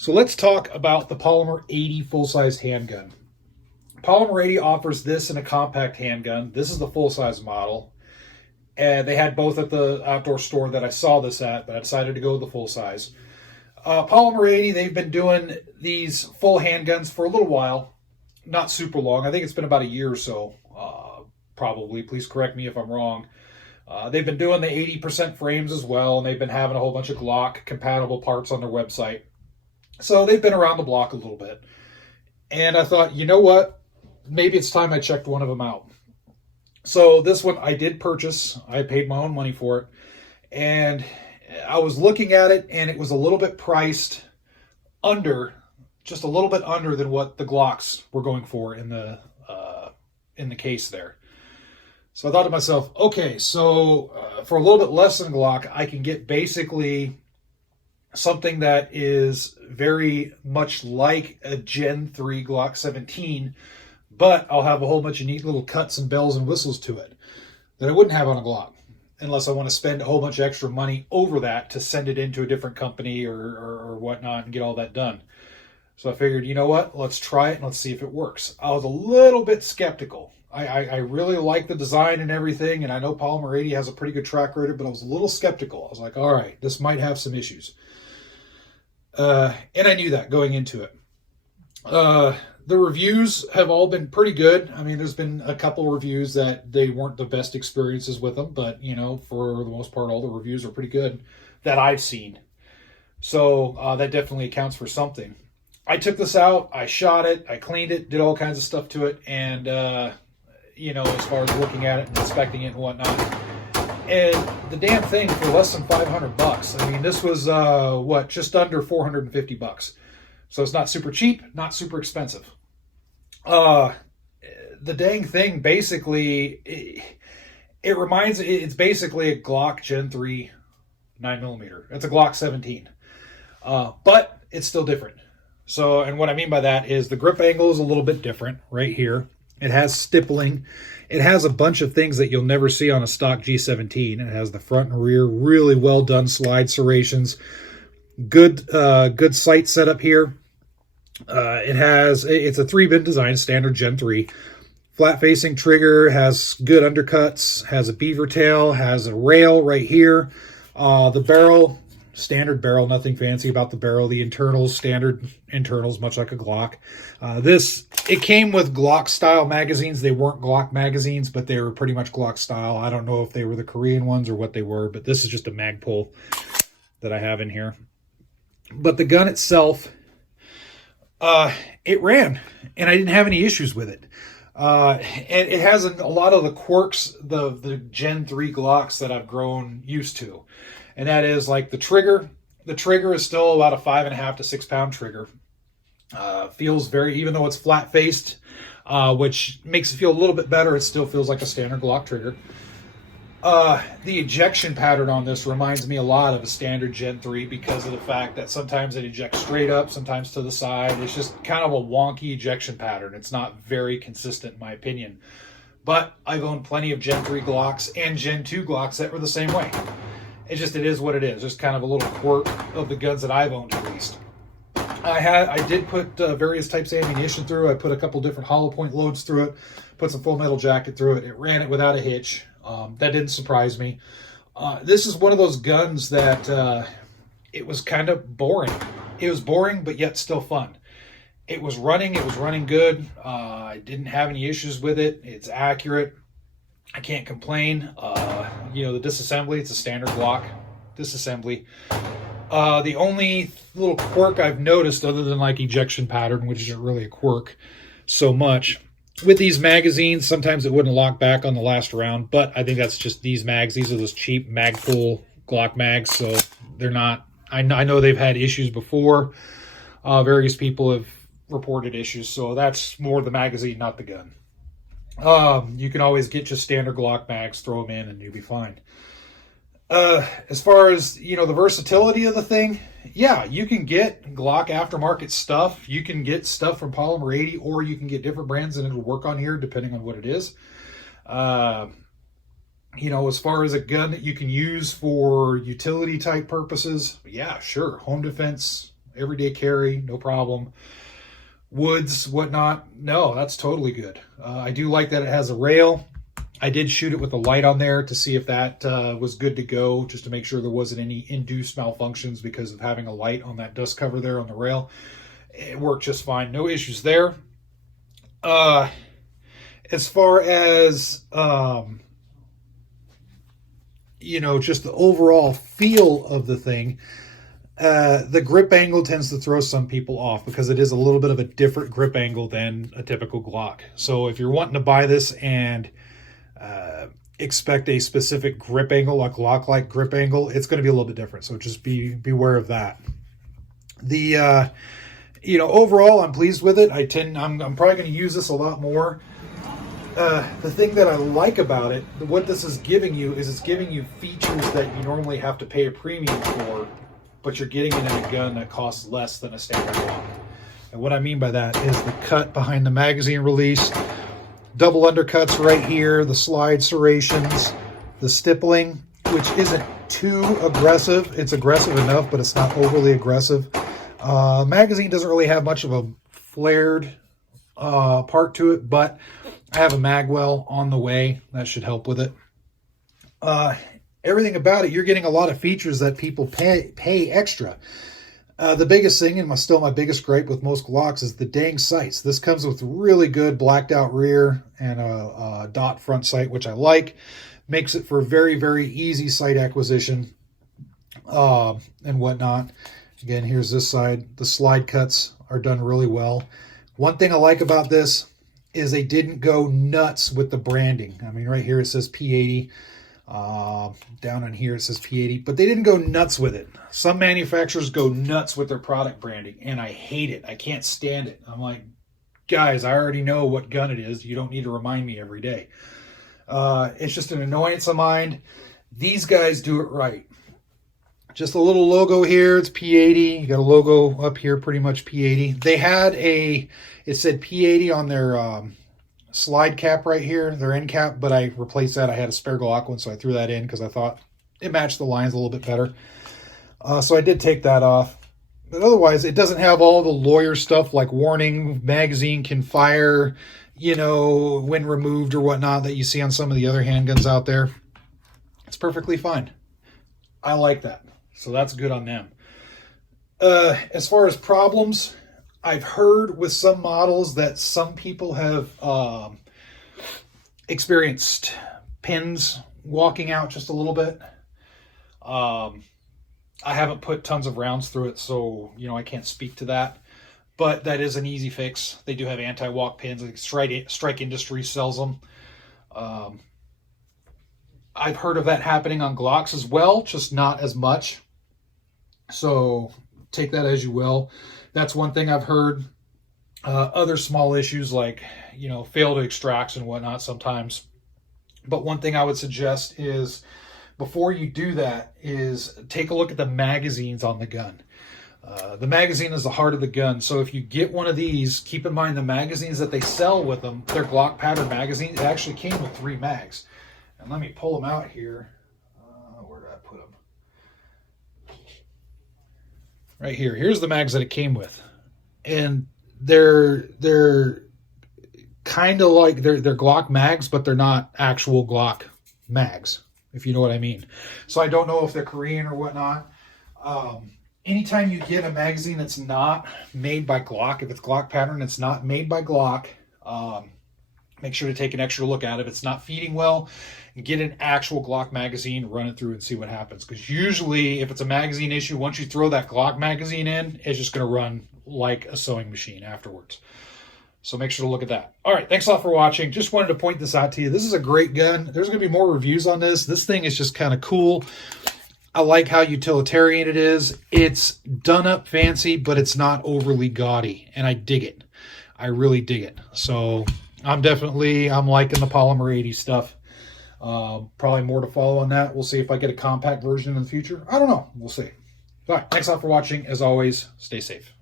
So let's talk about the Polymer 80 full-size handgun. Polymer 80 offers this in a compact handgun. This is the full-size model. And they had both at the outdoor store that I saw this at, but I decided to go with the full-size. Polymer 80, they've been doing these full handguns for a little while. Not super long. I think it's been about a year or so, probably. Please correct me if I'm wrong. They've been doing the 80% frames as well, and they've been having a whole bunch of Glock compatible parts on their website. So they've been around the block a little bit. And I thought, you know what? Maybe it's time I checked one of them out. So this one I did purchase. I paid my own money for it. And I was looking at it, and it was a little bit priced under, just a little bit under than what the Glocks were going for in the case there. So I thought to myself, okay, so for a little bit less than a Glock, I can get basically something that is very much like a Gen 3 Glock 17, but I'll have a whole bunch of neat little cuts and bells and whistles to it that I wouldn't have on a Glock, unless I want to spend a whole bunch of extra money over that to send it into a different company or whatnot and get all that done. So I figured, you know what, let's try it and let's see if it works. I was a little bit skeptical. I really like the design and everything, and I know Polymer 80 has a pretty good track record, but I was a little skeptical. I was like, all right, this might have some issues. And I knew that going into it. The reviews have all been pretty good. I mean, there's been a couple reviews that they weren't the best experiences with them, but, you know, for the most part, all the reviews are pretty good that I've seen. So that definitely accounts for something. I took this out, I shot it, I cleaned it, did all kinds of stuff to it, and, you know, as far as looking at it and inspecting it and whatnot. And the damn thing for less than $500. I mean, this was, just under $450. So it's not super cheap, not super expensive. The dang thing basically, it's basically a Glock Gen 3 9mm. It's a Glock 17. But it's still different. So, and what I mean by that is the grip angle is a little bit different right here. It has stippling. It has a bunch of things that you'll never see on a stock G17. It has the front and rear, really well done slide serrations. Good sight setup here. It's a 3-bit design, standard Gen 3. Flat facing trigger, has good undercuts, has a beaver tail, has a rail right here. The barrel, standard barrel, nothing fancy about the barrel. The internals, standard internals, much like a Glock. It came with Glock style magazines. They weren't Glock magazines, but they were pretty much Glock style. I don't know if they were the Korean ones or what they were, but this is just a Magpul that I have in here. But the gun itself, it ran, and I didn't have any issues with it. It has a lot of the quirks, the Gen 3 Glocks that I've grown used to. And that is like the trigger. The trigger is still about a 5.5 to 6 pound trigger. Feels very, even though it's flat faced, which makes it feel a little bit better, it still feels like a standard Glock trigger. The ejection pattern on this reminds me a lot of a standard Gen 3 because of the fact that sometimes it ejects straight up, sometimes to the side. It's just kind of a wonky ejection pattern. It's not very consistent in my opinion. But I've owned plenty of Gen 3 Glocks and Gen 2 Glocks that were the same way. It is what it is. Just kind of a little quirk of the guns that I've owned at least. I did put various types of ammunition through. I put a couple different hollow point loads through it, put some full metal jacket through it. It ran it without a hitch. That didn't surprise me. This is one of those guns that it was kind of boring. It was boring, but yet still fun. It was running good. I didn't have any issues with it. It's accurate. I can't complain. You know, the disassembly, it's a standard Glock disassembly. The only little quirk I've noticed, other than like ejection pattern, which isn't really a quirk so much, with these magazines, sometimes it wouldn't lock back on the last round, but I think that's just these mags. These are those cheap Magpul Glock mags, so they're not, I know they've had issues before. Various people have reported issues, so that's more the magazine, not the gun. You can always get just standard Glock mags, throw them in, and you'll be fine. As far as, you know, the versatility of the thing, yeah, you can get Glock aftermarket stuff. You can get stuff from Polymer 80, or you can get different brands and it'll work on here depending on what it is. You know, as far as a gun that you can use for utility type purposes, yeah, sure. Home defense, everyday carry, no problem. Woods, whatnot, no, that's totally good. I do like that it has a rail. I did shoot it with a light on there to see if that was good to go, just to make sure there wasn't any induced malfunctions because of having a light on that dust cover there on the rail. It worked just fine, no issues there. As far as just the overall feel of the thing, the grip angle tends to throw some people off because it is a little bit of a different grip angle than a typical Glock. So if you're wanting to buy this and expect a specific grip angle, a Glock-like grip angle, it's going to be a little bit different. So just beware of that. The overall, I'm pleased with it. I'm probably going to use this a lot more. The thing that I like about it, what this is giving you, is it's giving you features that you normally have to pay a premium for, but you're getting it in a gun that costs less than a standard Glock. And what I mean by that is the cut behind the magazine release, double undercuts right here, the slide serrations, the stippling, which isn't too aggressive. It's aggressive enough, but it's not overly aggressive. Magazine doesn't really have much of a flared part to it, but I have a magwell on the way. That should help with it. Everything about it, you're getting a lot of features that people pay extra. The biggest thing, and still my biggest gripe with most Glocks, is the dang sights. This comes with really good blacked out rear and a dot front sight, which I like. Makes it for very, very easy sight acquisition and whatnot. Again, here's this side. The slide cuts are done really well. One thing I like about this is they didn't go nuts with the branding. I mean, right here it says P80. Down on here it says P80, but they didn't go nuts with it. Some manufacturers go nuts with their product branding, and I hate it. I can't stand it. I'm like, guys, I already know what gun it is. You don't need to remind me every day. It's just an annoyance of mine. These guys do it right. Just a little logo here. It's P80. You got a logo up here, pretty much P80. They had it said P80 on their slide cap right here, their end cap, but I replaced that. I had a spare Glock one, so I threw that in because I thought it matched the lines a little bit better. So I did take that off. But otherwise, it doesn't have all the lawyer stuff like warning, magazine can fire, when removed or whatnot that you see on some of the other handguns out there. It's perfectly fine. I like that. So that's good on them. As far as problems, I've heard with some models that some people have experienced pins walking out just a little bit. I haven't put tons of rounds through it, so I can't speak to that. But that is an easy fix. They do have anti-walk pins. Like Strike Industries sells them. I've heard of that happening on Glocks as well, just not as much. So take that as you will. That's one thing I've heard. Other small issues like, failed extracts and whatnot sometimes. But one thing I would suggest is, before you do that, is take a look at the magazines on the gun. The magazine is the heart of the gun. So if you get one of these, keep in mind the magazines that they sell with them, they're Glock pattern magazines. It actually came with 3 mags. And let me pull them out here. Where did I put them? Right here. Here's the mags that it came with. And they're kind of like, they're Glock mags, but they're not actual Glock mags, if you know what I mean. So I don't know if they're Korean or whatnot. Anytime you get a magazine that's not made by Glock, if it's Glock pattern, it's not made by Glock, make sure to take an extra look at it. If it's not feeding well, get an actual Glock magazine, run it through and see what happens. Because usually if it's a magazine issue, once you throw that Glock magazine in, it's just going to run like a sewing machine afterwards. So make sure to look at that. All right, thanks a lot for watching. Just wanted to point this out to you. This is a great gun. There's going to be more reviews on this. This thing is just kind of cool. I like how utilitarian it is. It's done up fancy, but it's not overly gaudy, and I dig it. I really dig it. So I'm liking the Polymer 80 stuff. Probably more to follow on that. We'll see if I get a compact version in the future. I don't know. We'll see. All right, thanks a lot for watching. As always, stay safe.